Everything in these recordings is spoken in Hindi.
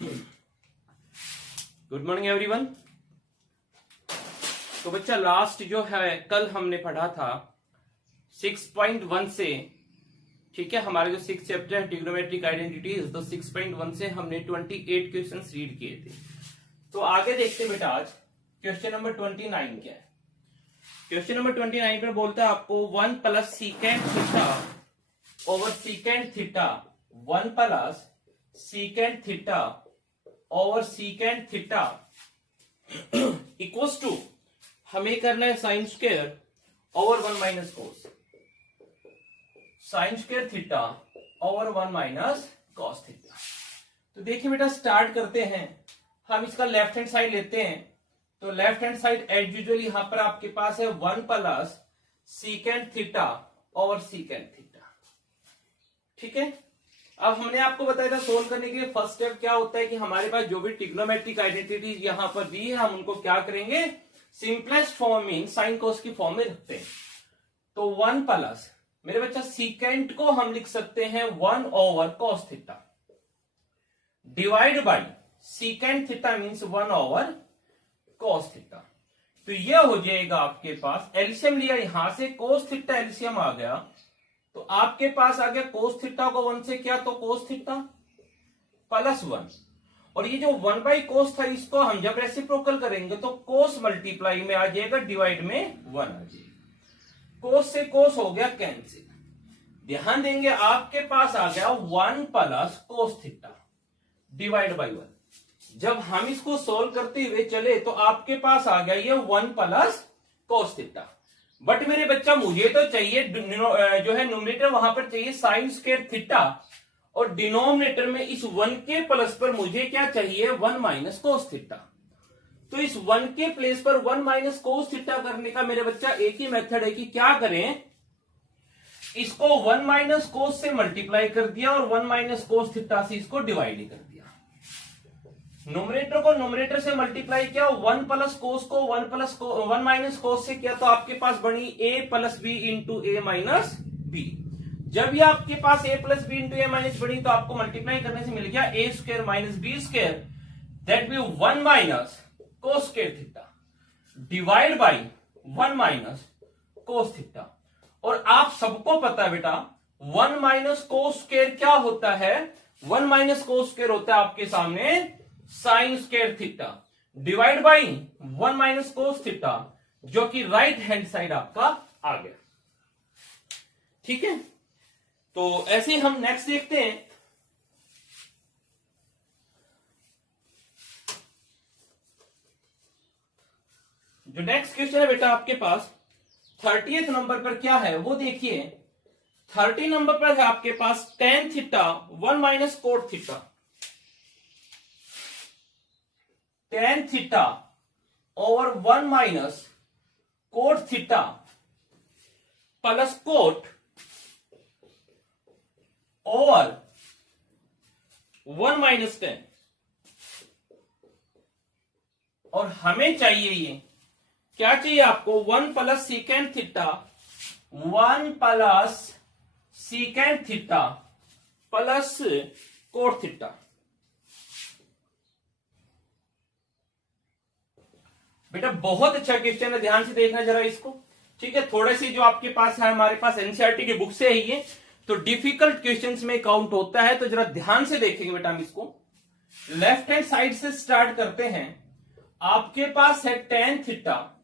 Good morning everyone. तो बच्चा लास्ट जो है कल हमने पढ़ा था 6.1 से, ठीक है, हमारे जो 6 चैप्टर है ट्रिग्नोमेट्रिक आइडेंटिटीज, तो 6.1 से हमने 28 क्वेश्चंस रीड किए थे। तो आगे देखते हैं बेटा, आज क्वेश्चन नंबर 29 क्या है। क्वेश्चन नंबर 29 पर बोलता है आपको 1 plus secant theta over secant theta, 1 plus secant theta over secant theta equals to, हमें करना है sine square over 1 minus cos, sine square theta over 1 minus cos theta. तो देखिए बेटा, स्टार्ट करते हैं। हम इसका लेफ्ट हैंड साइड लेते हैं, तो left hand side as usual यहां पर आपके पास है 1 plus secant theta over secant theta, ठीक है। अब हमने आपको बताया था सोल्व करने के लिए फर्स्ट स्टेप क्या होता है कि हमारे पास जो भी ट्रिग्नोमेट्रिक आइडेंटिटीज यहां पर दी है, हम उनको क्या करेंगे, सिंपलेस्ट फॉर्म में साइन कोस की फॉर्म में रखते हैं। तो 1 प्लस, मेरे बच्चा सीकेंट को हम लिख सकते हैं 1 over cos theta divide by secant theta means 1 over cos theta. तो ये हो जाएगा आपके पास, एलसीएम लिया यहां से, कोस थीटा एलसीएम आ गया, तो आपके पास आ गया कोस थीटा को 1 से क्या, तो कोस थीटा प्लस 1, और ये जो 1 बाई कोस था इसको हम जब रेसिप्रोकल करेंगे तो कोस मल्टीप्लाई में आ जाएगा, डिवाइड में 1 आ जाएगा, कोस से कोस हो गया कैंसिल। ध्यान देंगे आपके पास आ गया 1 plus cos theta divide by 1। जब हम इसको सोल्व करते हुए चले तो आपके पास आ गया ये 1 प्लस कोस थीटा। बट मेरे बच्चा मुझे तो चाहिए जो है न्यूमरेटर वहां पर चाहिए साइन स्क्वायर थीटा, और डिनोमिनेटर में इस 1 के प्लस पर मुझे क्या चाहिए, 1 माइनस कोस थीटा। तो इस 1 के प्लेस पर 1 माइनस कोस थीटा करने का मेरे बच्चा एक ही मेथड है कि क्या करें, इसको 1 माइनस कोस से मल्टीप्लाई कर दिया और 1 माइनस कोस थीटा से इसको डिवाइड कर दिया। न्यूमरेटर को न्यूमरेटर से मल्टीप्लाई किया, 1 प्लस कोस को 1 माइनस कोस से किया, तो आपके पास बनी a plus B into A minus B. जब ये आपके पास a plus B into A minus बनी, तो आपको मल्टीप्लाई करने से मिल गया a square minus B square, that B 1 minus cos square theta divide by 1 minus cos theta. और आप सबको पता है बेटा 1 माइनस कोस स्क्वायर क्या होता है, 1 माइनस कोस स्क्वायर होता है आपके सामने sign square theta divide by 1 minus cos theta, जो कि राइट हैंड साइड आपका आ गया, ठीक है। तो ऐसे ही हम नेक्स्ट देखते हैं। जो नेक्स्ट क्वेश्चन है बेटा आपके पास 30th नंबर पर क्या है वो देखिए। 30 नंबर पर है आपके पास tan theta 1 minus cot theta, tan theta over 1 minus cot theta plus coat over 1 minus tan, और हमें चाहिए ये क्या चाहिए आपको, 1 plus secant theta, 1 plus secant theta plus cot theta. बेटा बहुत अच्छा क्वेश्चन है, ध्यान से देखना जरा इसको, ठीक है। थोड़े से जो आपके पास है, हमारे पास एनसीईआरटी की बुक से है ये, तो डिफिकल्ट क्वेश्चंस में काउंट होता है, तो जरा ध्यान से देखेंगे बेटा। हम इसको लेफ्ट हैंड साइड से स्टार्ट करते हैं। आपके पास है tan theta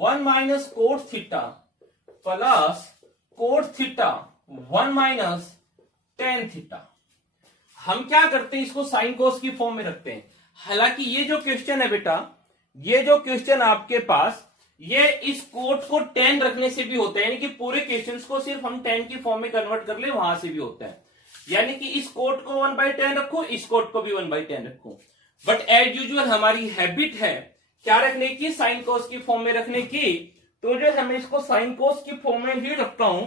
1 minus cot theta plus cot theta 1 minus tan theta. हम क्या करते हैं, इसको साइन कोस की फॉर्म में रखते हैं। हालांकि ये जो क्वेश्चन है बेटा, ये जो क्वेश्चन आपके पास, ये इस कोट को tan रखने से भी होता है, यानी कि पूरे क्वेश्चंस को सिर्फ हम tan की फॉर्म में कन्वर्ट कर ले, वहां से भी होता है। यानी कि इस कोट को 1/10 रखो, इस कोट को भी 1/10 रखो। बट एज यूजुअल हमारी हैबिट है क्या रखने की, साइन कोस की फॉर्म में रखने की। तो जो है मैं इसको साइन कोस की फॉर्म में ही रखता हूं।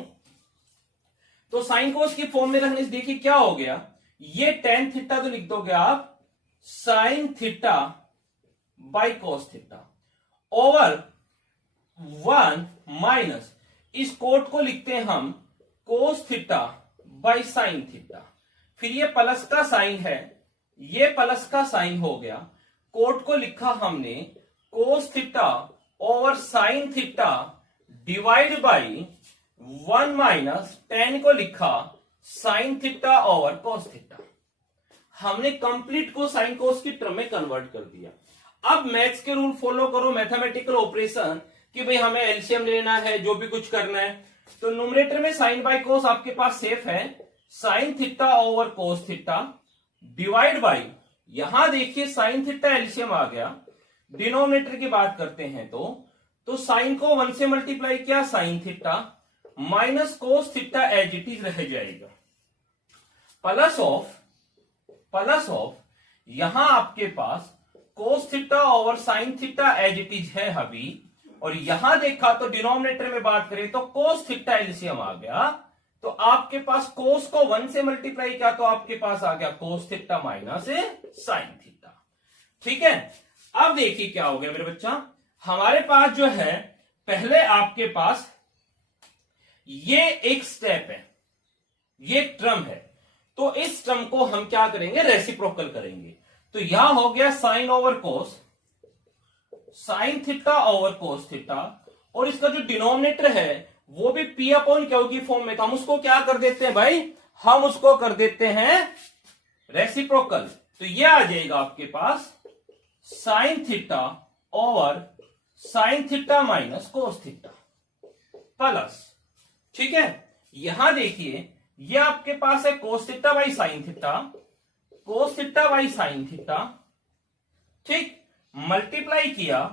तो साइन कोस की फॉर्म में रखने से देखिए क्या हो गया, ये tan थीटा तो लिख दोगे आप sine theta by cos theta over 1 minus, इस कोट को लिखते हैं हम कोस थीटा बाई साइन थीटा, फिर ये प्लस का साइन है ये प्लस का साइन हो गया, कोट को लिखा हमने कोस theta over sine theta divide by 1 minus ten को लिखा sign theta over cos theta. हमने कंप्लीट को साइन कोस की टर्म में कन्वर्ट कर दिया। अब मैथ्स के रूल फॉलो करो, मैथमेटिकल ऑपरेशन कि भाई हमें एलसीएम लेना है, जो भी कुछ करना है। तो न्यूमरेटर में साइन बाय कोस आपके पास सेफ है, sine theta over cos theta divide by, यहां देखिए साइन थीटा एलसीएम आ गया। डिनोमिनेटर की बात करते हैं तो साइन को 1 से मल्टीप्लाई किया sine theta minus cos theta as it is रह जाएगा, प्लस ऑफ यहां आपके पास cos theta over sine theta as it is है अभी, और यहां देखा तो डिनोमिनेटर में बात करें तो कोस थीटा एलसीएम आ गया, तो आपके पास कोस को 1 से मल्टीप्लाई किया तो आपके पास आ गया cos theta minus sine theta. ठीक है, अब देखिए क्या हो गया मेरे बच्चा, हमारे पास जो है पहले आपके पास ये एक स्टेप है, ये एक टर्म है, तो इस टर्म को हम क्या करेंगे, रेसिप्रोकल करेंगे। तो यहां हो गया sine over cos, sine theta over cos theta, और इसका जो डिनोमिनेटर है वो भी पी अपॉन क्यू की फॉर्म में था, हम उसको क्या कर देते हैं भाई, हम उसको कर देते हैं रेसिप्रोकल। तो ये आ जाएगा आपके पास sine theta over sine theta minus cos theta plus, ठीक है, यहां देखिए ये आपके पास है cos theta by sine theta, cos theta by sine theta, ठीक, मल्टीप्लाई किया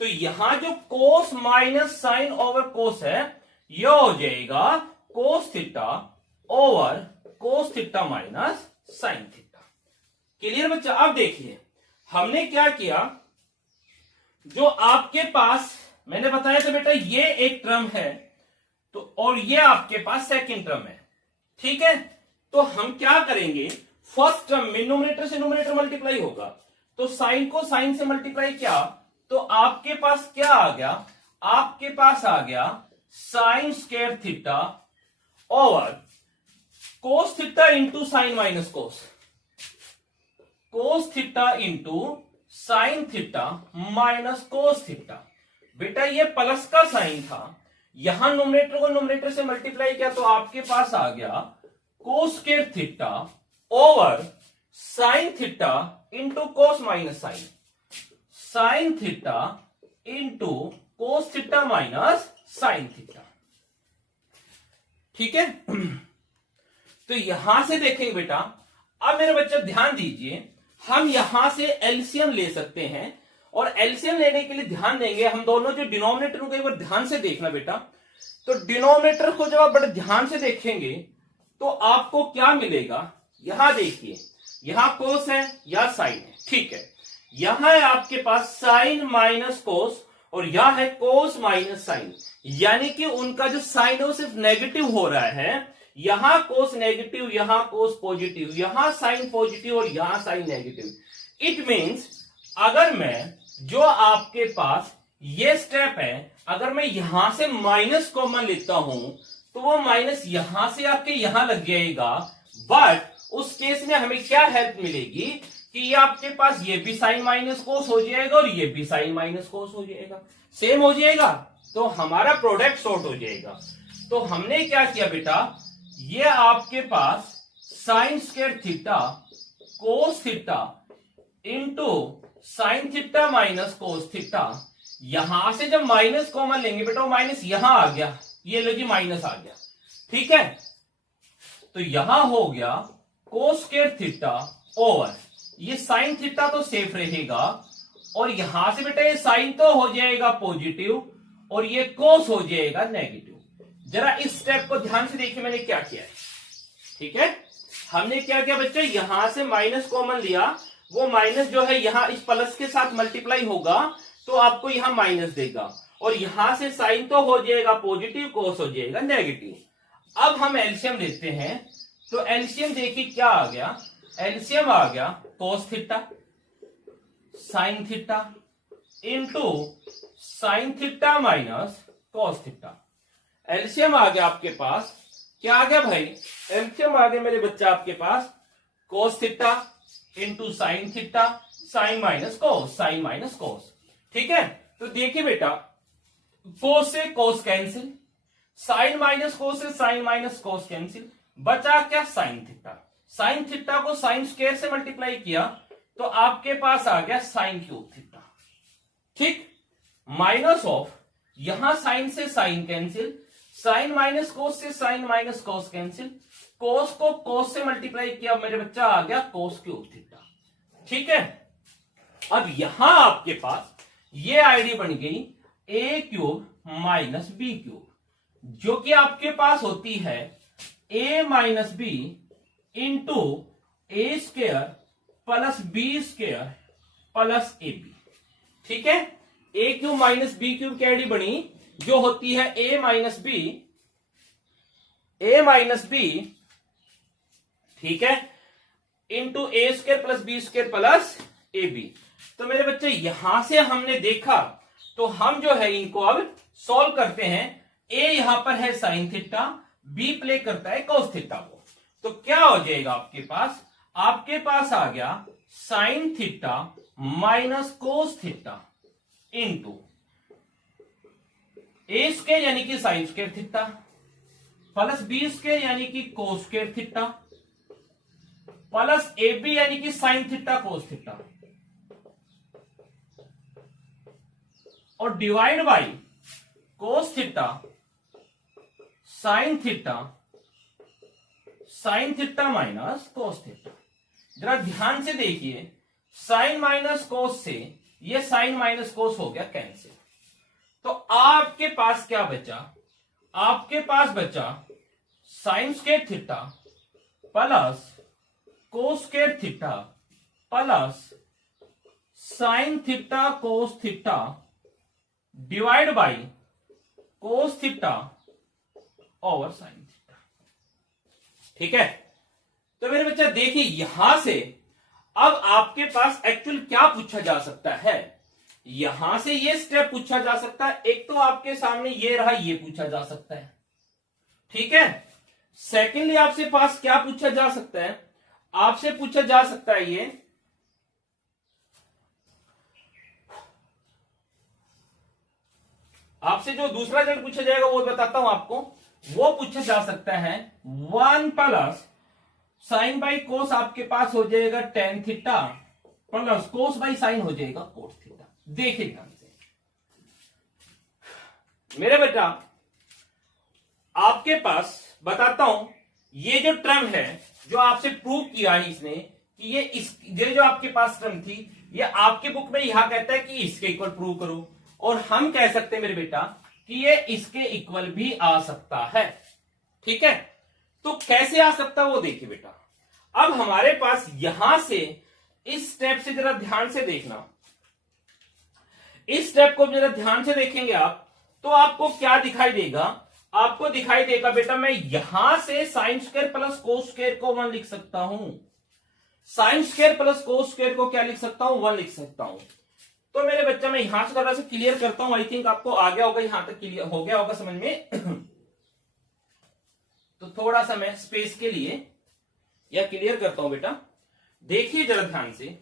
तो यहां जो cos minus sine over cos है यह हो जाएगा cos theta over cos theta minus sine theta. Clear बच्चा? अब देखिए हमने क्या किया, जो आपके पास मैंने बताया था बेटा ये एक टर्म है, तो और ये आपके पास सेकंड टर्म है, ठीक है। तो हम क्या करेंगे, फर्स्ट टर्म में न्यूमरेटर से न्यूमरेटर मल्टीप्लाई होगा, तो साइन को साइन से मल्टीप्लाई किया तो आपके पास क्या आ गया, आपके पास आ गया sign square theta over cos theta into sign minus कोस, कोस theta into sine theta minus cos theta. बेटा ये प्लस का साइन था, यहां न्यूमरेटर को न्यूमरेटर से मल्टीप्लाई किया तो आपके पास आ गया cos square theta over sine theta into cos minus sine, sine theta into cos theta minus sine theta, ठीक है। तो यहां से देखेंगे बेटा, अब मेरे बच्चे ध्यान दीजिए, हम यहां से एलसीएम ले सकते हैं, और एलसीएम लेने के लिए ध्यान देंगे हम दोनों जो डिनोमिनेटर को एक बार ध्यान से देखना बेटा। तो डिनोमिनेटर को जब आप बड़े ध्यान से देखेंगे तो आपको क्या मिलेगा, यहां देखिए यहां कोस है या साइन है, ठीक है, यहां है आपके पास साइन माइनस कोस और यहां है कोस माइनस साइन, यानी कि उनका जो साइन है वो सिर्फ नेगेटिव हो रहा है, यहां कोस नेगेटिव, यहां कोस पॉजिटिव, यहां साइन पॉजिटिव और यहां साइन नेगेटिव। इट मींस अगर मैं जो आपके पास ये स्टेप है, अगर मैं यहां से माइनस कॉमन लेता हूं तो वो माइनस यहां से आपके यहां लग जाएगा, बट उस केस में हमें क्या हेल्प मिलेगी कि ये आपके पास ये भी साइन माइनस कोस हो जाएगा और ये भी साइन माइनस कोस हो जाएगा, सेम हो जाएगा, तो हमारा प्रोडक्ट सॉर्ट हो जाएगा। तो हमने क्या किया बेटा, ये आपके पास sine square theta cos theta into sine theta minus cos theta, यहां से जब माइनस कॉमन लेंगे बेटा वो माइनस यहां आ गया, ये लो जी माइनस आ गया, ठीक है। तो यहां हो गया कोस स्क्वायर थीटा ओवर ये साइन थीटा तो सेफ रहेगा, और यहां से बेटा ये साइन तो हो जाएगा पॉजिटिव और ये कोस हो जाएगा नेगेटिव। जरा इस स्टेप को ध्यान से देखिए मैंने क्या किया है, ठीक है। हमने क्या किया बच्चे, यहां से माइनस कॉमन लिया, वो माइनस जो है यहां इस प्लस के साथ मल्टीप्लाई होगा तो आपको यहां माइनस देगा, और यहां से साइन तो हो जाएगा पॉजिटिव, कोस हो जाएगा नेगेटिव। अब हम एलसीएम लेते हैं, तो एलसीएम देखिए क्या आ गया, एलसीएम आ गया cos theta sine theta into sine theta minus cos theta. LCM आ गया आपके पास, क्या आ गया भाई, एलसीएम आ गया मेरे बच्चा आपके पास cos theta into sine theta sine minus cos, sine minus cos. ठीक है, तो देखिए बेटा, कोस से cos cancel, sine minus cos से साइन माइनस कोस कैंसिल, बचा क्या साइन थीटा। साइन थीटा को साइन स्क्वायर से मल्टीप्लाई किया तो आपके पास आ गया साइन क्यूब थीटा। ठीक, माइनस ऑफ, यहां साइन से sine cancel, sine minus cos से साइन माइनस कोस कैंसिल, कोस को कोस से मल्टीप्लाई किया मेरे बच्चा आ गया कोस क्यूब थीटा। ठीक है, अब यहां आपके पास ये आईडी बन गई A cube minus B cube, जो कि आपके पास होती है A minus B into A square plus B square plus A B. ठीक है, A cube minus B cube की आईडी बनी, जो होती है ए माइनस बी, ठीक है, into A square plus B square plus A B. तो मेरे बच्चे यहां से हमने देखा, तो हम जो है इनको अब सॉल्व करते हैं। ए यहां पर है साइन थीटा, बी प्ले करता है कोस थीटा को, तो क्या हो जाएगा आपके पास, आपके पास आ गया sine theta minus cos theta into A square यानी कि sine square theta plus B square यानी कि cos square theta plus A B यानी कि साइन थीटा कोस थीटा, और divide by cos theta sine theta minus cos theta. जरा ध्यान से देखिए, साइन माइनस कोस से ये साइन माइनस कोस हो गया कैंसिल, तो आपके पास क्या बचा, आपके पास बचा sign square theta plus cos square theta plus sine theta cos theta divide by cos theta over sine theta. ठीक है, तो मेरे बच्चा देखिए, यहां से अब आपके पास एक्चुअल क्या पूछा जा सकता है, यहां से ये स्टेप पूछा जा सकता है। एक तो आपके सामने ये रहा, ये पूछा जा सकता है। ठीक है, सेकेंडली आपसे पास क्या पूछा जा सकता है, आपसे पूछा जा सकता है ये, आपसे जो दूसरा रिजल्ट पूछा जाएगा वो बताता हूं आपको, वो पूछा जा सकता है 1 प्लस साइन बाई कोस आपके पास हो जाएगा tan theta plus cos by sign हो जाएगा कोस थीटा। देखिए ध्यान से मेरे बेटा, आपके पास बताता हूं, ये जो टर्म है जो आपसे प्रूव किया है इसने कि ये जो आपके पास टर्म थी, ये आपके बुक में यहां कहता है कि इसके इक्वल प्रूव करो, और हम कह सकते हैं मेरे बेटा कि ये इसके इक्वल भी आ सकता है। ठीक है, तो कैसे आ सकता है वो देखिए बेटा। अब हमारे पास यहां से इस स्टेप से जरा ध्यान से देखना, इस स्टेप को जरा ध्यान से देखेंगे आप, तो आपको क्या दिखाई देगा, आपको दिखाई देगा बेटा, मैं यहां से sign square plus cos square को 1 लिख सकता हूं, sign square plus cos square को क्या लिख सकता हूं, 1 लिख सकता हूं। तो मेरे बच्चा मैं यहां से थोड़ा सा क्लियर करता हूं, आई थिंक आपको आ गया होगा, यहां तक क्लियर हो गया होगा समझ में। तो थोड़ा सा मैं स्पेस के लिए या क्लियर करता हूं बेटा, देखिए जरा ध्यान से।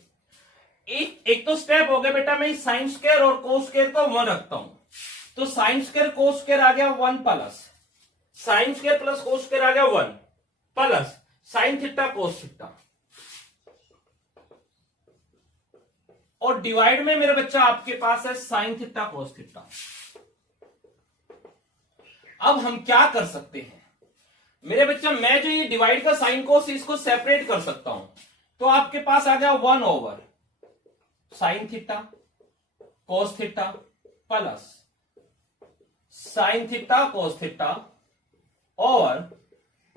एक तो स्टेप हो गया बेटा, मैं साइन स्क्वायर और कोस स्क्वायर को 1 रखता हूं, तो साइन स्क्वायर कोस स्क्वायर आ गया 1 plus sine square plus cos square आ गया 1 plus sine theta cos theta, और डिवाइड में मेरे बच्चा आपके पास है साइन थीटा कोस थीटा। अब हम क्या कर सकते हैं मेरे बच्चा, मैं जो ये डिवाइड का साइन कोस इसको सेपरेट कर सकता हूं, तो आपके पास आ गया 1 over sine theta cos theta plus sine theta cos theta और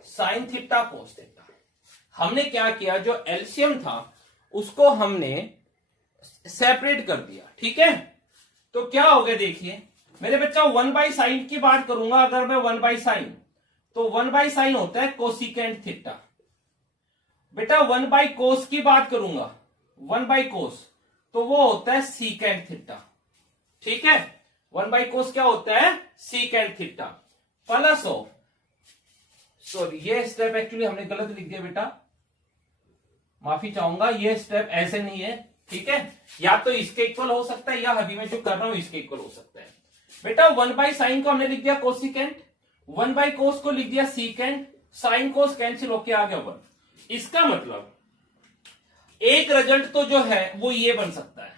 साइन थीटा कोस थीटा। हमने क्या किया, जो एलसीएम था उसको हमने सेपरेट कर दिया। ठीक है, तो क्या हो गया देखिए मेरे बच्चा, 1 बाई साइन की बात करूंगा अगर मैं 1 बाई साइन, तो 1 बाई साइन होता है कोसिकेंट थीटा। बेटा 1 बाई कोस की बात करूंगा, 1 बाई कोस, तो वो होता है सीकेंट थीटा। ठीक है, 1 बाई कोस क्या होता है, secant theta plus of, sorry ये स्टेप एक्चुअली हमने गलत लिख दिया बेटा, माफी चाहूंगा, ये स्टेप ऐसे नहीं है, ठीक है। या तो इसके इक्वल हो सकता है या अभी मैं जो कर रहा हूं इसके इक्वल हो सकता है। बेटा 1/sin को हमने लिख दिया कोसिकेंट, 1/cos को लिख दिया सीकेंट, साइन कोस कैंसिल होके आ गया 1। इसका मतलब एक रिजल्ट तो जो है वो ये बन सकता है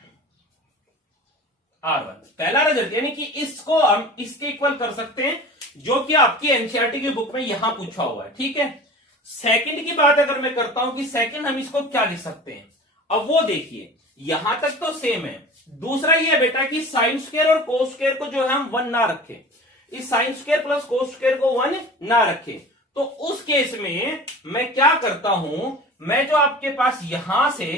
R1, पहला रिजल्ट, यानी कि इसको हम इसके इक्वल कर सकते हैं जो कि आपकी एनसीईआरटी की बुक में यहां पूछा हुआ है, ठीक है। सेकंड की बात अगर मैं करता हूं कि सेकंड हम इसको क्या लिख सकते हैं, अब वो देखिए यहां तक तो सेम है। दूसरा ये बेटा कि साइन स्क्वायर और कोस स्क्वायर को जो है हम 1 ना रखें, इस sign square plus cos square को 1 ना रखें, तो उस केस में मैं क्या करता हूं, मैं जो आपके पास यहां से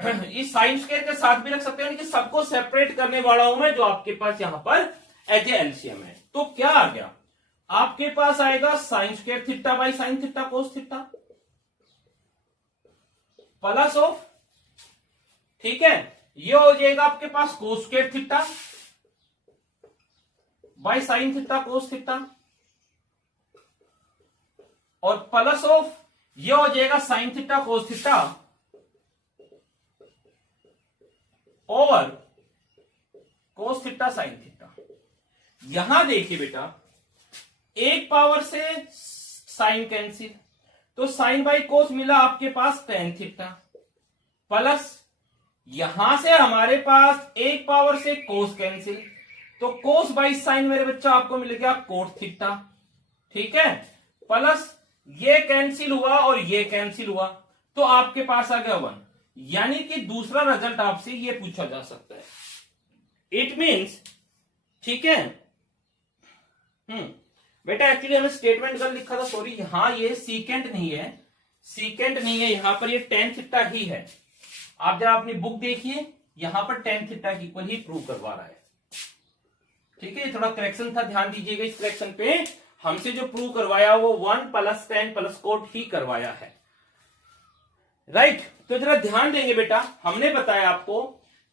इस साइन स्क्वायर के साथ भी रख सकते हैं, यानी कि सबको सेपरेट करने वाला हूं मैं, जो आपके पास यहां पर एज ए एलसीएम है। तो क्या आ गया आपके पास, आएगा sine square theta by sine theta cos theta plus of, ठीक है, ये हो जाएगा आपके पास cos square theta by sine theta cos theta, और प्लस ऑफ ये हो जाएगा sine theta cos theta over cos theta sine theta. यहां देखिए बेटा एक पावर से साइन कैंसिल, तो साइन बाई कोस मिला आपके पास टेन थीटा, प्लस यहां से हमारे पास एक पावर से कोस कैंसिल, तो कोस बाई साइन मेरे बच्चा आपको मिल गया कोट थीटा, ठीक है, प्लस ये कैंसिल हुआ और ये कैंसिल हुआ, तो आपके पास आ गया 1। यानी कि दूसरा रिजल्ट आपसे ये पूछा जा सकता है, इट मींस, ठीक है। बेटा एक्चुअली हमें स्टेटमेंट कर लिखा था, सॉरी, यहां ये सीकेंट नहीं है, सीकेंट नहीं है, यहां पर ये टेन थीटा ही है। आप जरा अपनी बुक देखिए, यहां पर टेन थीटा की इक्वल ही प्रूव करवा रहा है, ठीक है। थोड़ा करेक्शन था, ध्यान दीजिएगा इस करेक्शन पे। हमसे जो प्रूव करवाया वो 1 + 10 + कोट ही करवाया है, राइट। तो जरा ध्यान देंगे बेटा, हमने बताया आपको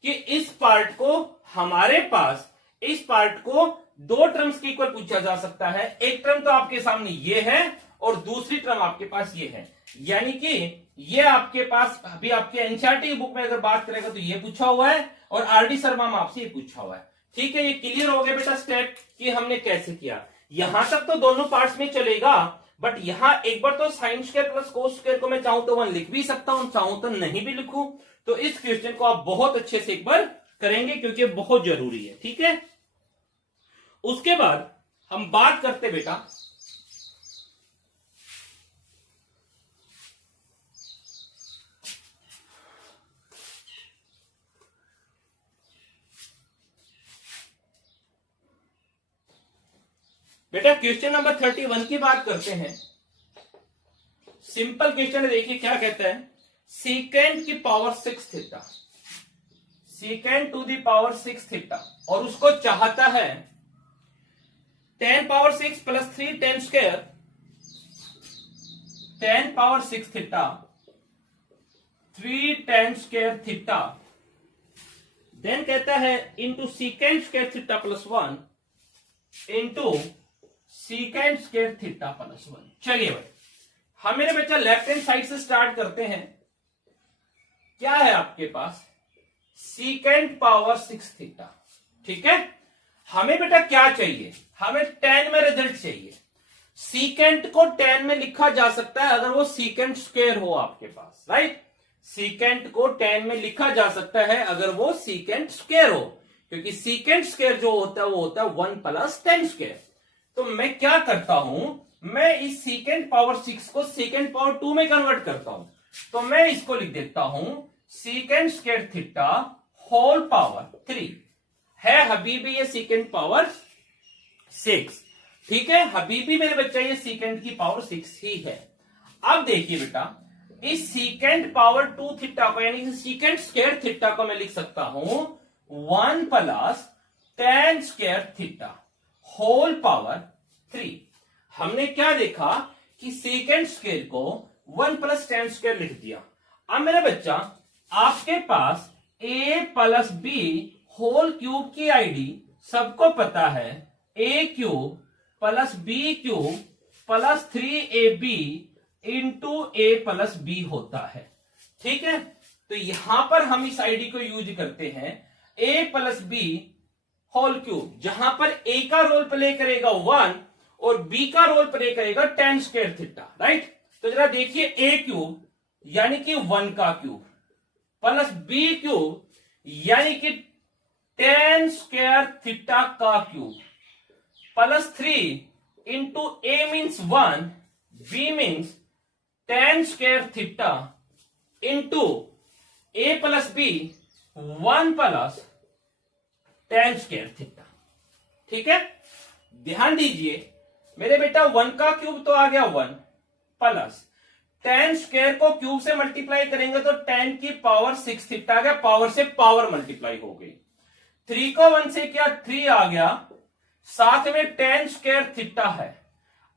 कि इस पार्ट को हमारे पास, इस पार्ट को 2 टर्म्स के इक्वल पूछा जा सकता है। एक टर्म तो आपके सामने ये है और दूसरी टर्म आपके पास ये है, यानी कि ये आपके पास अभी आपके एनसीईआरटी बुक में अगर बात करेगा तो ये पूछा हुआ है और आरडी शर्मा में आपसे ये पूछा हुआ है, ठीक है। ये क्लियर हो गया बेटा स्टेप कि हमने कैसे किया। यहां तक तो दोनों पार्ट्स में चलेगा, बट यहां एक बार तो sine square plus cos square को मैं चाहूं तो 1 लिख भी सकता हूं, चाहूं तो नहीं भी लिखूं। तो इस क्वेश्चन को आप बहुत अच्छे से एक बार करेंगे क्योंकि बहुत जरूरी है, ठीक है। उसके बाद हम बात करते बेटा क्वेश्चन नंबर 31 की बात करते हैं। सिंपल क्वेश्चन है, देखिए क्या कहता है, सीकेंट की power 6 theta, secant to the power 6 theta, और उसको चाहता है 10 power 6 + 3 10 square, 10 power 6 theta 3 10 square theta, then कहता है into secant square theta +1 into secant square theta +1। चलिए भाई, हम मेरे बच्चा लेफ्ट हैंड साइड से स्टार्ट करते हैं। क्या है आपके पास, सीकेंट पावर 6 थीटा, ठीक है। हमें बेटा क्या चाहिए, हमें 10 में रिजल्ट चाहिए। सीकेंट को 10 में लिखा जा सकता है अगर वो सीकेंट स्क्वायर हो आपके पास, राइट। सीकेंट को 10 में लिखा जा सकता है अगर वो सीकेंट स्क्वायर हो, क्योंकि सीकेंट स्क्वायर जो होता है वो होता है 1 + 10 स्क्वायर। तो मैं क्या करता हूं, मैं इस सीकेंट पावर 6 को सीकेंट पावर 2 में कन्वर्ट करता हूं। तो मैं इसको लिख देता हूं secant square theta whole power 3 है हबीबी, ये सीकेंट पावर 6, ठीक है। हबीबी मेरे बच्चा ये सीकेंट की पावर 6 ही है। अब देखिए बेटा, इस सीकेंट पावर 2 थीटा को, यानी सीकेंट स्क्वायर थीटा को मैं लिख सकता हूं 1 + 10 स्क्वायर थीटा होल पावर 3। हमने क्या देखा कि सीकेंट स्क्वायर को 1 + 10 स्क्वायर लिख दिया। अब मेरा बच्चा आपके पास a + b होल क्यूब की आईडी सबको पता है, a³ + b³ + 3ab into a + b होता है, ठीक है, तो यहां पर हम इस आईडी को यूज करते हैं a plus B whole cube, जहां पर a का रोल प्ले करेगा 1 और b का रोल प्ले करेगा tan स्क्वायर थीटा, राइट। तो जरा देखिए a क्यूब यानी कि 1 का क्यूब प्लस b क्यूब यानी कि tan स्क्वायर थीटा का cube plus 3 into a means 1, b means tan square theta into a plus B 1 plus tan square theta. ठीक है, ध्यान दीजिए मेरे बेटा 1 का क्यूब तो आ गया 1 प्लस tan स्क्वायर को क्यूब से मल्टीप्लाई करेंगे तो tan की पावर 6 थीटा आ गया, पावर से पावर मल्टीप्लाई हो गई। 3 को 1 से क्या 3 आ गया, साथ में tan स्क्वायर थीटा है।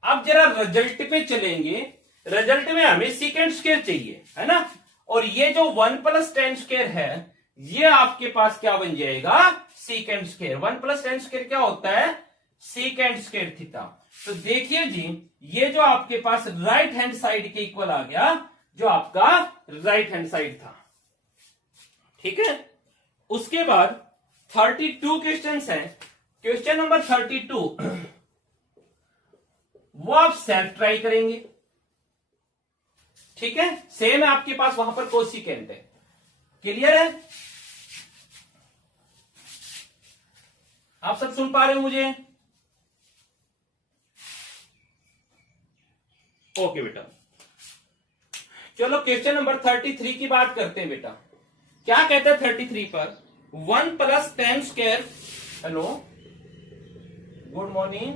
अब जरा रिजल्ट पे चलेंगे, रिजल्ट में हमें सीकेंट स्क्वायर चाहिए है ना, और ये जो 1 प्लस tan स्क्वायर है ये आपके पास क्या बन जाएगा, secant square. 1 plus tan square क्या होता है, सीकेंट स्क्वायर थीटा। तो देखिए जी ये जो आपके पास राइट हैंड साइड के इक्वल आ गया, जो आपका राइट हैंड साइड था। ठीक है, उसके बाद 32 क्वेश्चंस हैं। क्वेश्चन नंबर 32 वो आप सेल्फ ट्राई करेंगे। ठीक है, सेम है आपके पास वहां पर कोसिकेंट है। क्लियर है, आप सब सुन पा रहे हो मुझे? ओके बेटा, चलो क्वेश्चन नंबर 33 की बात करते हैं बेटा। क्या कहते हैं 33 पर, 1 plus tan square, hello good morning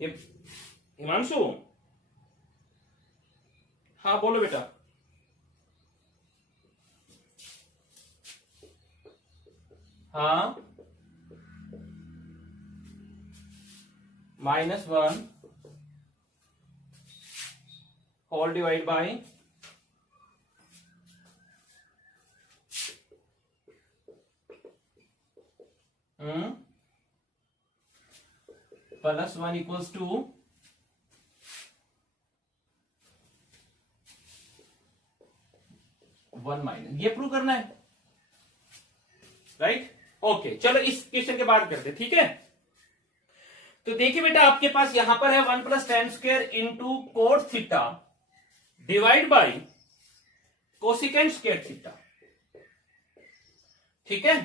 Himanshu, हाँ बोलो बेटा। हाँ, -1 whole divide by +1 equals to 1 - ये प्रूव करना है, राइट। ओके, चलो इस क्वेश्चन के बाद करते हैं। ठीक है, तो देखिए बेटा आपके पास यहां पर है 1 plus tan square into cot theta divide by cosecant square theta. ठीक है,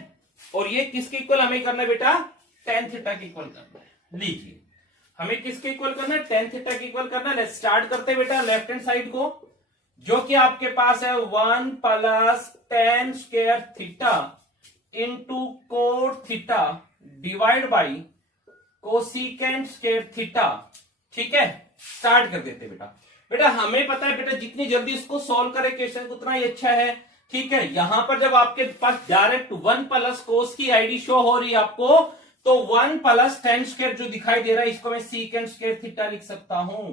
और ये किसके इक्वल हमें करना है बेटा, tan थीटा के इक्वल करना है। लीजिए हमें किसके इक्वल करना है, tan थीटा के इक्वल करना है। लेट्स स्टार्ट करते हैं बेटा लेफ्ट हैंड साइड को, जो कि आपके पास है 1 plus tan square theta into cot theta divide by cosecant square theta. ठीक है, स्टार्ट कर देते बेटा। बेटा हमें पता है बेटा जितनी जल्दी इसको सॉल्व करें क्वेश्चन उतना ही अच्छा है। ठीक है, यहां पर जब आपके पास डायरेक्ट 1 प्लस कोस की आईडी शो हो रही है आपको, तो 1 प्लस tan स्क्वायर जो दिखाई दे रहा है इसको मैं सीकेंट स्क्वायर थीटा लिख सकता हूं,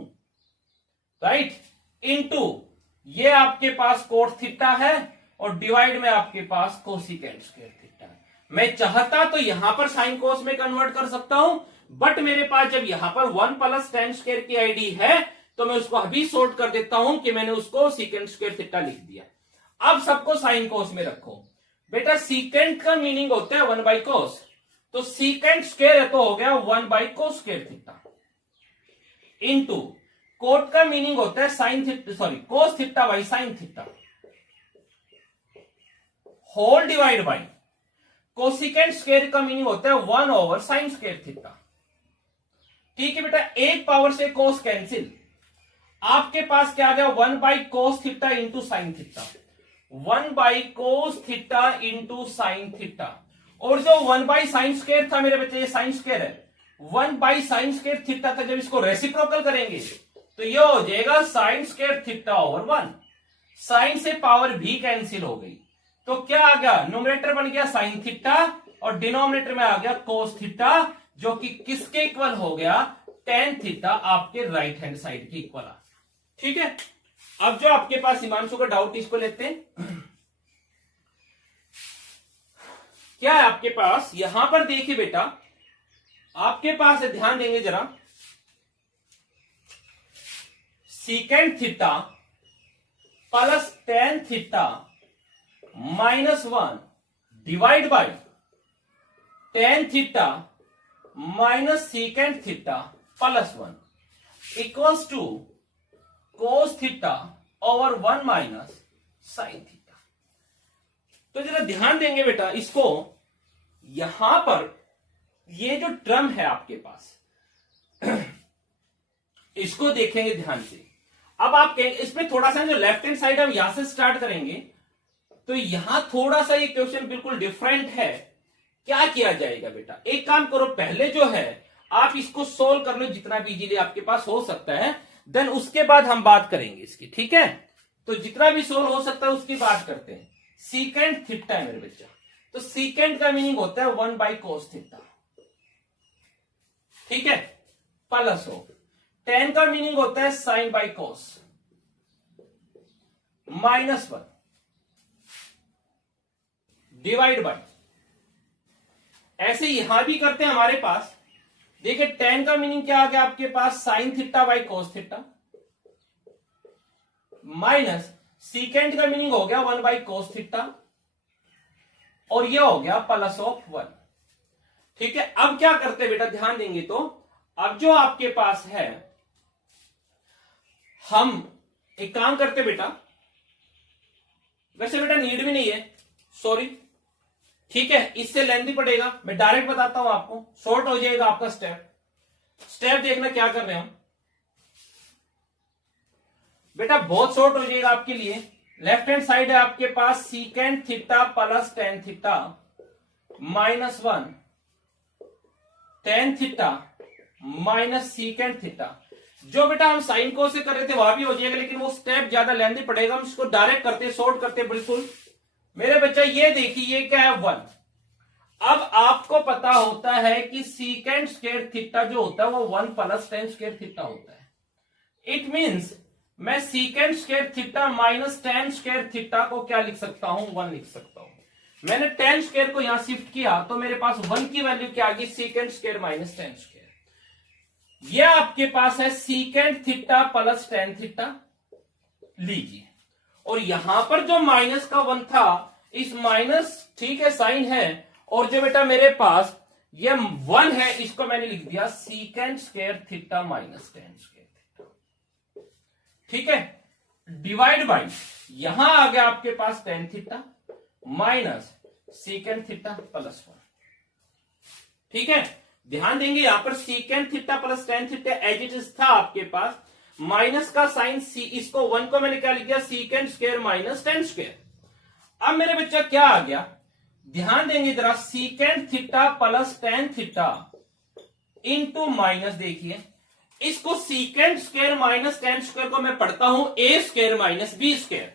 राइट। इनटू ये आपके पास कोट थीटा है और डिवाइड में आपके पास कोसिकेंट स्क्वायर थीटा है। मैं चाहता तो यहां पर साइन कोस में कन्वर्ट कर सकता हूं, बट मेरे पास जब यहां पर 1 प्लस tan स्क्वायर की आईडी है तो मैं उसको अभी सॉर्ट कर देता हूं कि मैंने उसको सीकेंट स्क्वायर थीटा लिख दिया। अब सबको साइन कोस में रखो बेटा। सीकेंट का मीनिंग होता है 1 बाई कोस, तो सीकेंट स्क्वायर है तो हो गया 1 by cos square theta into cot का मीनिंग होता है sine theta, sorry cos theta by sine theta whole divide by cosecant square का मीनिंग होता है 1 ओवर साइन स्क्वायर थीटा। ठीक है बेटा, एक पावर से कोस कैंसिल, आपके पास क्या आ गया 1 by cos theta into sine theta, 1 by cos theta into sine theta. और जो 1 बाई साइन स्क्वायर था मेरे बच्चे, ये साइन स्क्वायर है, 1 बाई साइन स्क्वायर थीटा था, जब इसको रेसिप्रोकल करेंगे तो ये हो जाएगा sine square theta over 1। Sine से पावर भी कैंसिल हो गई, तो क्या आ गया, न्यूमरेटर बन गया साइन थीटा और डिनोमिनेटर में आ गया कोस थीटा, जो कि किसके इक्वल हो गया, tan थीटा आपके राइट हैंड साइड के इक्वल आ गया। ठीक है, अब जो आपके पास हिमांशु का डाउट इसको लेते हैं। क्या है आपके पास, यहां पर देखिए बेटा आपके पास है, ध्यान देंगे जरा, secant theta plus tan theta -1 divide by tan theta minus secant theta +1 equals to cos theta over 1 minus sine theta. तो जरा ध्यान देंगे बेटा, इसको यहां पर ये जो टर्म है आपके पास इसको देखेंगे ध्यान से। अब आप कहेंगे इसमें थोड़ा सा जो लेफ्ट हैंड साइड हम यहां से स्टार्ट करेंगे, तो यहां थोड़ा सा ये क्वेश्चन बिल्कुल डिफरेंट है। क्या किया जाएगा बेटा, एक काम करो, पहले जो है आप इसको सोल्व कर लो जितना भी इजीली आपके पास हो सकता है, देन उसके बाद हम बात करेंगे इसकी, ठीक है। तो जितना भी सोल्व हो सकता है उसकी बात करते हैं। सीकेंट थीटा है मेरे बच्चा, तो सीकेंट का मीनिंग होता है 1/cos थीटा, ठीक है, प्लस हो। टेन का मीनिंग होता है sin/cos -1 डिवाइड बाई, ऐसे यहां भी करते हैं हमारे पास। देखिए टेन का मीनिंग क्या आ गया आपके पास, sin θ/cos theta, minus secant का मीनिंग हो गया 1/cos थीटा, और ये हो गया +1, ठीक है। अब क्या करते बेटा, ध्यान देंगे तो अब जो आपके पास है, हम एक काम करते बेटा, वैसे बेटा नीड भी नहीं है, सॉरी, ठीक है, इससे लेंथी पड़ेगा, मैं डायरेक्ट बताता हूं आपको, शॉर्ट हो जाएगा आपका स्टेप देखना क्या कर रहे हो बेटा, बहुत शॉर्ट हो जाएगा आपके लिए। लेफ्ट हैंड साइड है आपके पास secant theta plus tan theta -1 tan theta minus secant theta. जो बेटा हम साइन को से कर रहे थे वहां भी हो जाएगा, लेकिन वो स्टेप ज्यादा लेंथी पड़ेगा, हम इसको डायरेक्ट करते शॉर्ट करते बिल्कुल। मेरे बच्चा ये देखिए, ये क्या है 1। अब आपको पता होता है कि सीकेंट स्क्वायर थीटा जो होता है वो 1 प्लस टेन स्क्वायर थीटा होता है। इट मींस मैं secant square theta minus tan square theta को क्या लिख सकता हूं, 1 लिख सकता हूं। मैंने टेन स्क्वायर को यहां शिफ्ट किया तो मेरे पास 1 की वैल्यू क्या आ गई, secant square minus tan square. ये आपके पास है secant theta plus tan theta लीजिए, और यहां पर जो माइनस का 1 था, इस माइनस, ठीक है, साइन है, और जो बेटा मेरे पास ये 1 है, इसको मैंने लिख दिया secant square theta minus tan square theta, ठीक है, डिवाइड बाई यहां आ गया आपके पास tan theta minus secant theta +1, ठीक है। ध्यान देंगे यहां पर secant theta plus tan theta as it is था आपके पास, माइनस का साइन सी, इसको 1 को मैंने क्या लिख दिया, secant square minus tan square. अब मेरे बच्चा क्या आ गया, ध्यान देंगे जरा, secant theta plus tan theta into minus, देखिए इसको secant square minus tan square को मैं पढ़ता हूं A square minus B square.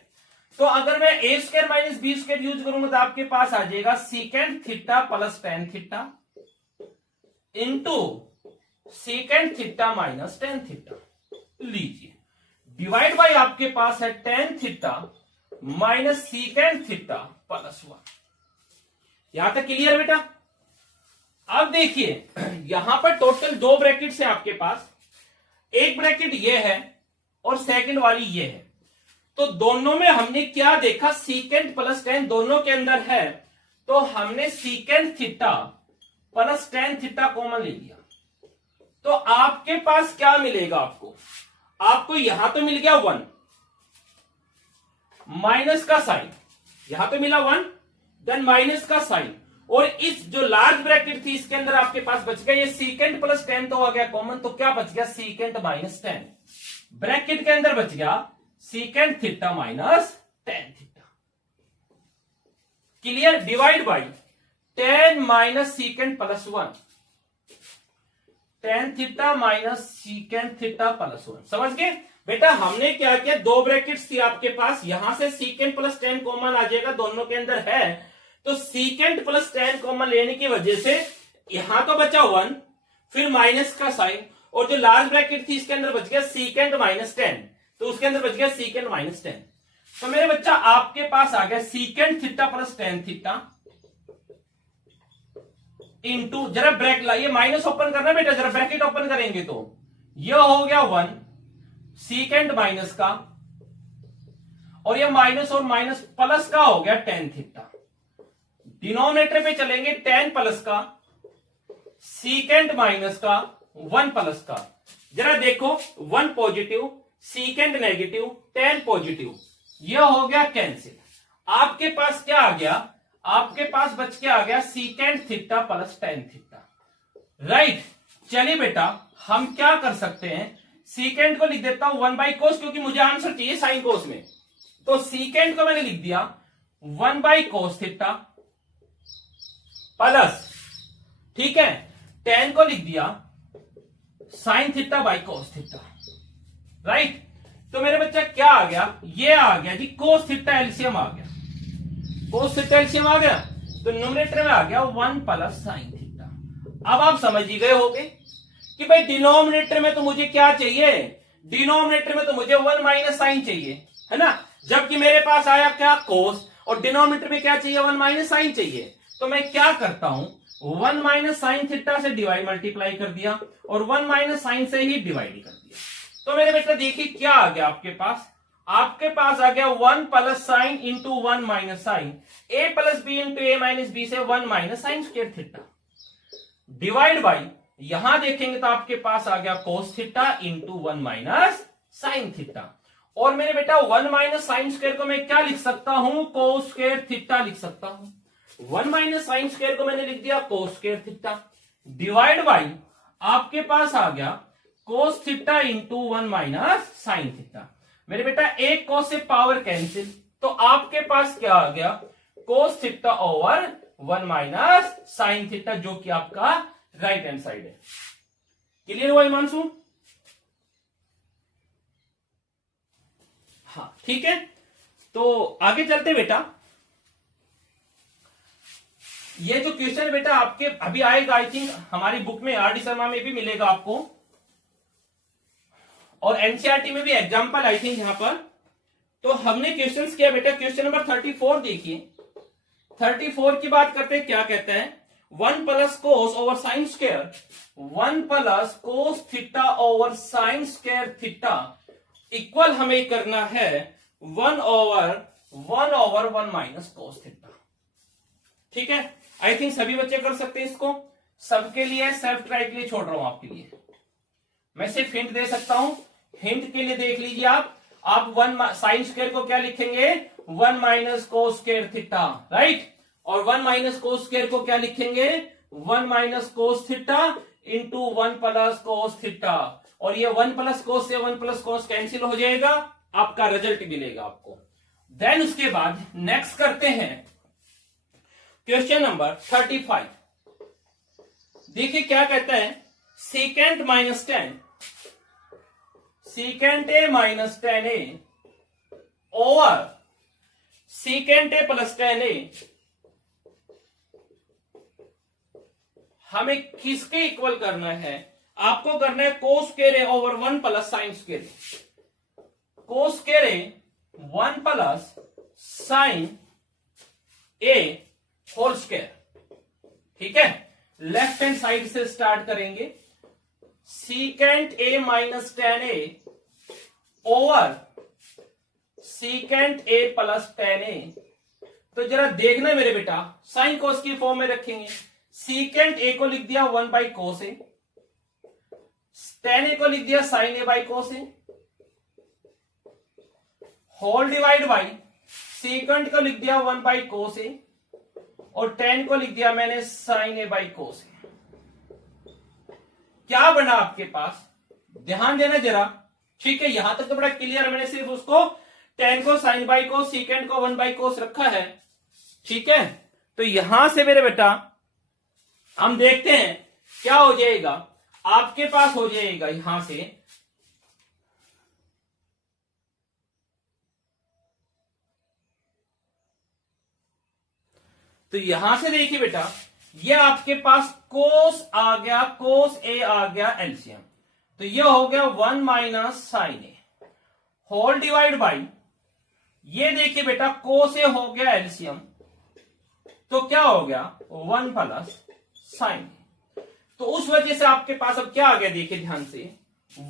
तो अगर मैं A square minus B square use करूंगा तो आपके पास आ जाएगा secant theta plus tan theta into secant theta minus tan theta लीजिए, डिवाइड बाई आपके पास है ten theta minus secant theta +1। यहां तक क्लियर बेटा। अब देखिए यहां पर टोटल 2 ब्रैकेट्स है आपके पास, एक ब्रैकेट ये है और सेकंड वाली ये है। तो दोनों में हमने क्या देखा, सीकेंट प्लस टेन दोनों के अंदर है, तो हमने secant theta plus tan theta common ले लिया। तो आपके पास क्या मिलेगा, आपको यहां तो मिल गया 1 माइनस का साइन, यहां तो मिला 1, देन माइनस का साइन, और इस जो लार्ज ब्रैकेट थी इसके अंदर आपके पास बच गया ये सीकेंट प्लस टेन तो आ गया कॉमन, तो क्या बच गया, सीकेंट माइनस टेन। ब्रैकेट के अंदर बच गया secant theta minus tan theta, clear, divide by ten minus secant +1, tan theta minus secant theta +1। समझ गए बेटा, हमने क्या किया, 2 ब्रैकेट्स थी आपके पास, यहां से सीकेंट प्लस टेन कॉमन आ जाएगा, दोनों के अंदर है, तो सीकेंट प्लस टेन कॉमन लेने की वजह से यहां तो बचा 1, फिर माइनस का साइन, और जो लार्ज ब्रैकेट थी इसके अंदर बच गया सीकेंट माइनस टेन, तो उसके अंदर बच गया सीकेंट माइनस टेन। तो मेरे बच्चा आपके पास आ गया secant theta plus tan theta into, जरा ब्रैकेट ये माइनस ओपन करना बेटा, जरा ब्रैकेट ओपन करेंगे तो यह हो गया 1 सीकेंट माइनस का, और ये माइनस और माइनस प्लस का हो गया टेन थीटा। डिनोमिनेटर पे चलेंगे टेन प्लस का, सीकेंड माइनस का, वन प्लस का। जरा देखो, one positive, सीकेंड negative, ten positive, ये हो गया कैंसिल। आपके पास क्या आ गया, आपके पास बच के आ गया secant theta plus tan theta. Right, चलिए बेटा हम क्या कर सकते हैं, सीकेंड को लिख देता हूं वन बाई कोस, क्योंकि मुझे आंसर चाहिए साइन कोस में। तो सीकेंड को मैंने लिख दिया one by cos theta plus, ठीक है, टेन को लिख दिया sine theta by cos theta. Right, तो मेरे बच्चा क्या आ गया, ये आ गया जी कोस थीटा एलसीएम आ गया, कोस थीटा एलसीएम आ गया, तो न्यूमरेटर में आ गया वन प्लस साइन थीटा। अब आप समझ ही गए होगे कि भाई डिनोमिनेटर में तो मुझे क्या चाहिए, डिनोमिनेटर में तो मुझे वन माइनस साइन चाहिए, है ना, जबकि मेरे पास आया क्या कोस, और डिनोमिनेटर में क्या चाहिए, वन माइनस साइन चाहिए। तो मैं क्या करता हूं, वन माइनस साइन थीटा से डिवाइड मल्टीप्लाई कर दिया और वन माइनस साइन से ही डिवाइड कर दिया। तो मेरे बेटा देखिए क्या आ गया आपके पास, आपके पास आ गया one plus sine into one minus sine, A plus B into A minus B से one minus sine square theta divide by, यहां देखेंगे तो आपके पास आ गया cos theta into one minus sine theta. और मेरे बेटा वन माइनस साइन स्क्वायर को मैं क्या लिख सकता हूं, कोस स्क्वायर थीटा लिख सकता हूं। वन माइनस साइन स्क्वायर को मैंने लिख दिया कोस स्क्वायर थीटा डिवाइड बाई, आपके पास आ गया cos theta into one minus sine theta. मेरे बेटा एक कोस से पावर कैंसिल, तो आपके पास क्या आ गया, cos theta over one minus sine theta, जो कि आपका राइट हैंड साइड है। क्लियर हुआ हिमांशु? हाँ ठीक है, तो आगे चलते बेटा। ये जो क्वेश्चन बेटा आपके अभी आएगा, आई थिंक हमारी बुक में आर डी शर्मा में भी मिलेगा आपको, और एनसीईआरटी में भी एग्जाम्पल आई थिंक यहां पर। तो हमने क्वेश्चंस किया बेटा, क्वेश्चन नंबर 34 देखिए, 34 की बात करते हैं, क्या कहता है, one plus cos over sine square, one plus cos theta over sign square theta equal हमें करना है one over one minus cos theta. ठीक है, आई थिंक सभी बच्चे कर सकते हैं इसको, सबके लिए सेल्फ ट्राई के लिए छोड़ रहा हूं आपके लिए, मैं सिर्फ हिंट दे सकता हूं। हिंट के लिए देख लीजिए आप वन साइन स्क्वायर को क्या लिखेंगे, one minus cos square theta, right, और वन माइनस कोस स्क्वायर को क्या लिखेंगे, one minus cos theta into one plus cos theta, और ये वन प्लस कोस से वन प्लस कोस कैंसिल हो जाएगा, आपका रिजल्ट मिलेगा आपको। देन उसके बाद नेक्स्ट करते हैं क्वेश्चन नंबर 35। देखिए क्या कहता है, secant minus tan, secant A minus tan A over secant A plus tan A, हमें किसके इक्वल करना है, आपको करना है cos square A over one plus sine square, cos square A one plus sine A whole square. ठीक है, लेफ्ट हैंड साइड से स्टार्ट करेंगे, secant A minus tan A over secant A plus tan A. तो जरा देखना मेरे बेटा, साइन कोस की फॉर्म में रखेंगे, सीकेंट ए को लिख दिया one by cos A, tan A को लिख दिया sine A by cos A, whole divide by secant को लिख दिया वन बाई कोस ए, और टेन को लिख दिया मैंने साइन ए बाई कोस ए। क्या बना आपके पास, ध्यान देना जरा, ठीक है, यहां तक तो बड़ा क्लियर, मैंने सिर्फ उसको टेन को साइन बाई कोस, सीकेंट को वन बाई कोस रखा है। ठीक है, तो यहां से मेरे बेटा हम देखते हैं क्या हो जाएगा, आपके पास हो जाएगा यहां से तो यहां से देखिए बेटा, ये आपके पास कोस आ गया, कोस ए आ गया एलसीएम, तो ये हो गया one minus sine A whole divide by, ये देखिए बेटा कोस ए हो गया एलसीएम, तो क्या हो गया वन प्लस साइन। तो उस वजह से आपके पास अब क्या आ गया, देखिए ध्यान से,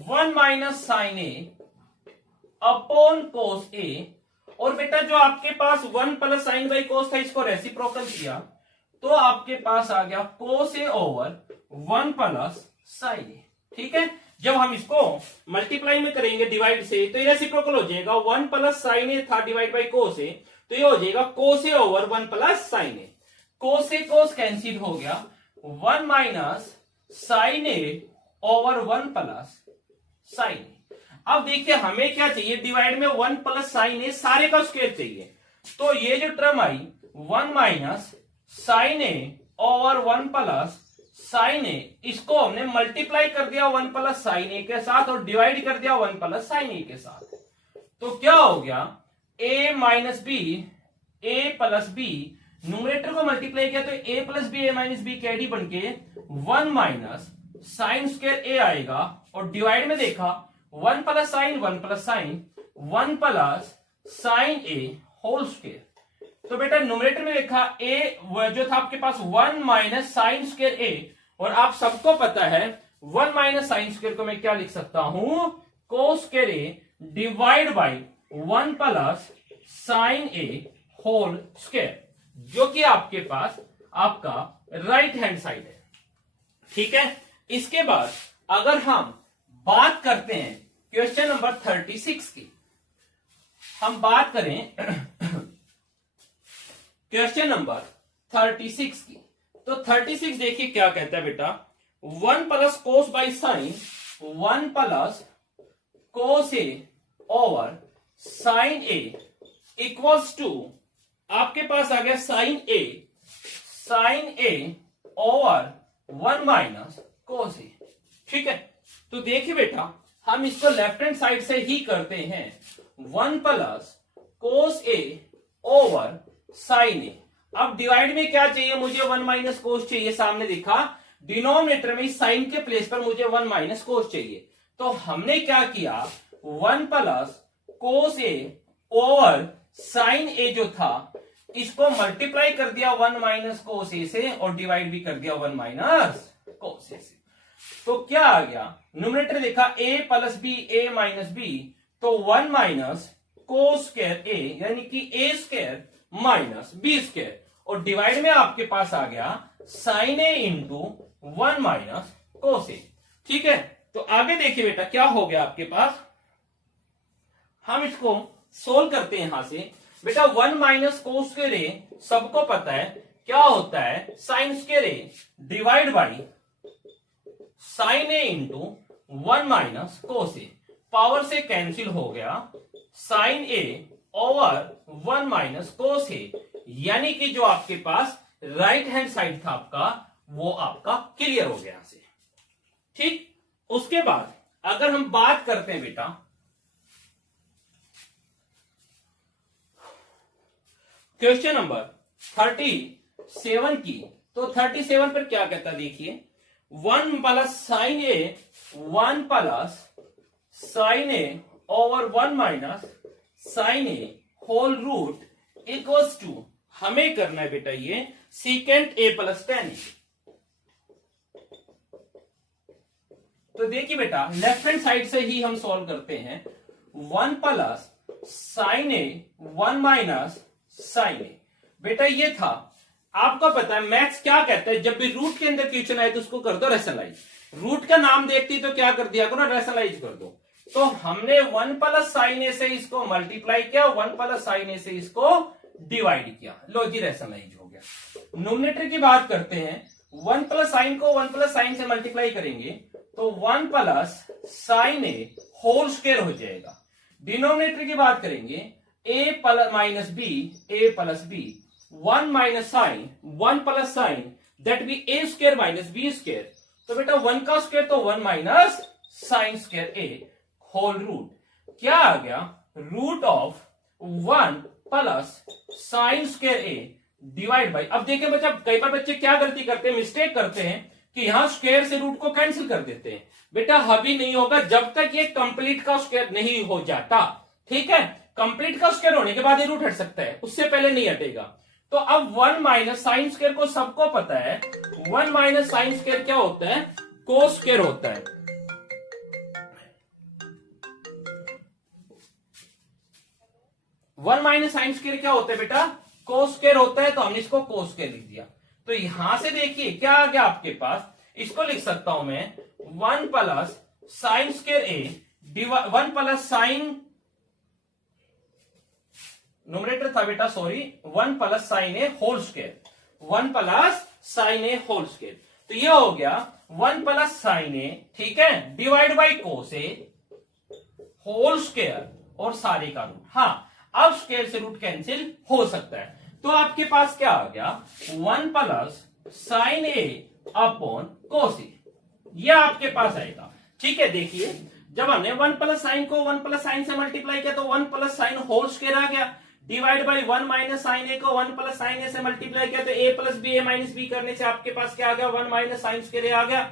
वन माइनस साइन ए अपॉन कोस ए, और बेटा जो आपके पास 1 प्लस साइन बाई कोस था, इसको रेसिप्रोकल किया तो आपके पास आ गया कोस A over 1 plus sine A. ठीक है, जब हम इसको मल्टीप्लाई में करेंगे डिवाइड से तो ये रेसिप्रोकल हो जाएगा। 1 प्लस साइन ए था डिवाइड बाई कोस ए, तो ये हो जाएगा कोस A over 1 plus sine A. Cos A cos cancel हो गया, 1 minus sine A over 1 plus sine ए। अब देखिए हमें क्या चाहिए, डिवाइड में 1 प्लस साइन ए सारे का स्क्वायर चाहिए। तो ये जो term I 1 minus sine A over 1 plus sine ए, इसको हमने मल्टीप्लाई कर दिया 1 प्लस साइन ए के साथ और डिवाइड कर दिया 1 प्लस साइन ए के साथ। तो क्या हो गया, a minus B, A plus B, numerator को मल्टीप्लाई किया तो a plus B, A minus B कैडी बन के 1 माइनस साइन स्क्वायर ए आएगा। और डिवाइड में देखा 1 plus sine 1 plus sine 1 plus sine A whole square. तो बेटा न्यूमरेटर में देखा a जो था आपके पास 1 माइनस साइन स्क्वायर ए, और आप सबको पता है 1 माइनस साइन स्क्वायर को मैं क्या लिख सकता हूं, cos square A divide by 1 plus sine A whole square, जो कि आपके पास आपका राइट हैंड साइड है। ठीक है, इसके बाद अगर हम बात करते हैं क्वेश्चन नंबर 36 की, हम बात करें क्वेश्चन नंबर 36 की, तो 36 देखिए क्या कहता है बेटा, 1 plus cos by sine 1 plus cos A over sine A equals to, आपके पास आ गया sine A over 1 minus cos A. ठीक है, तो देखिए बेटा हम इसको लेफ्ट हैंड साइड से ही करते हैं, 1 plus cos A over sine ए। अब डिवाइड में क्या चाहिए मुझे, 1 माइनस कोस चाहिए, सामने दिखा। डिनोमिनेटर में साइन के प्लेस पर मुझे 1 माइनस कोस चाहिए, तो हमने क्या किया, 1 plus cos A over sine ए जो था इसको मल्टीप्लाई कर दिया 1 माइनस कोस ए से और डिवाइड भी कर दिया 1 माइनस कोस ए से। तो क्या आ गया, न्यूमरेटर देखा a plus B, A minus B, तो 1 माइनस कोस स्क्वायर ए यानी कि a square minus B square, और डिवाइड में आपके पास आ गया sine A into 1 minus cos A. ठीक है, तो आगे देखिए बेटा क्या हो गया आपके पास, हम इसको सोल्व करते हैं यहां से। बेटा 1 माइनस कोस स्क्वायर ए सबको पता है क्या होता है, sine square A divide by sine A into 1 minus cos A, power से कैंसिल हो गया, sine A over 1 minus cos ए, यानी कि जो आपके पास राइट हैंड साइड था आपका वो आपका क्लियर हो गया से। ठीक, उसके बाद अगर हम बात करते हैं बेटा क्वेश्चन नंबर 37 की, तो 37 पर क्या कहता देखिए, 1 plus sine A 1 plus sine A over 1 minus sine A whole root equals to, हमें करना है बेटा ये सीकेंट ए प्लस टेन। तो देखिए बेटा लेफ्ट हैंड साइड से ही हम सॉल्व करते हैं, 1 plus sine A 1 minus sine ए। बेटा ये था, आपको पता है मैथ्स क्या कहता है, जब भी रूट के अंदर क्वेश्चन आए तो उसको कर दो रैशनलाइज, रूट का नाम देखती तो क्या कर दिया करो, रैशनलाइज कर दो। तो हमने 1 प्लस साइन ए से इसको मल्टीप्लाई किया, 1 प्लस साइन ए से इसको डिवाइड किया, लो जी रैशनलाइज हो गया। नोमिनेटर की बात करते हैं, 1 प्लस साइन को 1 प्लस साइन से मल्टीप्लाई करेंगे तो 1 plus sine A whole square हो जाएगा। डिनोमिनेटर की बात करेंगे, A plus minus B, A plus B, 1 minus sine 1 plus sine that B A square minus B square. तो बेटा 1 का स्क्वायर तो 1 minus sine square A whole root, क्या आ गया, root of 1 plus sine square A divide by. अब देखिए बच्चा कई बार बच्चे क्या गलती करते हैं, मिस्टेक करते हैं कि यहां स्क्वायर से रूट को कैंसिल कर देते हैं। बेटा अभी नहीं होगा जब तक ये कंप्लीट का स्क्वायर नहीं हो जाता। ठीक है, कंप्लीट का स्क्वायर होने के बाद ये रूट हट सकता है, उससे पहले नहीं हटेगा। तो अब 1 माइनस साइन स्क्वायर को सबको पता है, 1 माइनस साइन स्क्वायर क्या होता है, कोस स्क्वायर होता है। 1 माइनस साइन स्क्वायर क्या होता है बेटा, कोस स्क्वायर होता है, तो हमने इसको कोस स्क्वायर लिख दिया। तो यहां से देखिए क्या आ गया आपके पास, इसको लिख सकता हूं मैं 1 प्लस साइन स्क्वायर ए 1 प्लस साइन, न्यूमरेटर था बेटा sorry, 1 plus sine A whole square, 1 plus sine A whole square. तो ये हो गया 1 प्लस साइन ए, ठीक है, divide by cos A whole square और सारे का रूट। हाँ, अब स्क्वायर से रूट कैंसिल हो सकता है, तो आपके पास क्या आ गया 1 प्लस साइन ए अपॉन कोस ए, यह आपके पास आएगा। ठीक है, देखिए जब हमने 1 प्लस साइन को 1 प्लस साइन से मल्टीप्लाई किया तो 1 प्लस साइन होल स्क्वायर आ गया, डिवाइड बाई 1 माइनस साइन ए को 1 प्लस साइन ए से मल्टीप्लाई किया तो ए plus B, A minus B करने से आपके पास क्या आ गया 1 माइनस साइन स्क्वायर ए आ गया।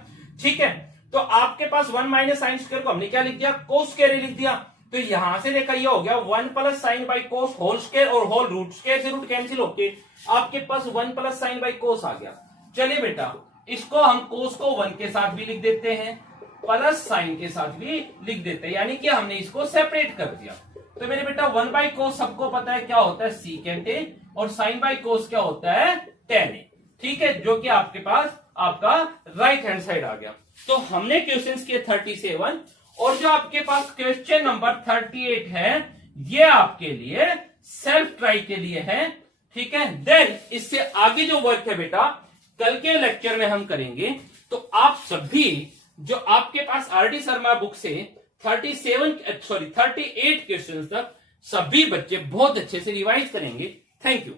ठीक है, तो आपके पास 1 माइनस साइन स्क्वायर को हमने क्या लिख दिया, कोस स्क्वायर ए लिख दिया। तो यहां से देखा ये हो गया 1 plus sine by cos whole square और होल रूट, स्क्वायर से रूट कैंसिल होके आपके पास 1 प्लस साइन बाई कोस आ गया। चलिए बेटा, इसको हम कोस को 1 के साथ भी लिख देते हैं, प्लस साइन के साथ भी लिख देते हैं, यानी कि हमने इसको सेपरेट कर दिया। तो मेरे बेटा 1 बाई कोस सबको पता है क्या होता है सीकेंट ए, और साइन बाई कोस क्या होता है टेन ए। ठीक है, जो कि आपके पास आपका राइट हैंड साइड आ गया। तो हमने क्वेश्चंस किए 37 और जो आपके पास क्वेश्चन नंबर 38 है ये आपके लिए सेल्फ ट्राई के लिए है। ठीक है, देन इससे आगे जो वर्क है बेटा कल के लेक्चर में हम करेंगे। तो आप सभी जो आपके पास आरडी शर्मा बुक से 38 क्वेश्चंस तक सभी बच्चे बहुत अच्छे से रिवाइज करेंगे। Thank you.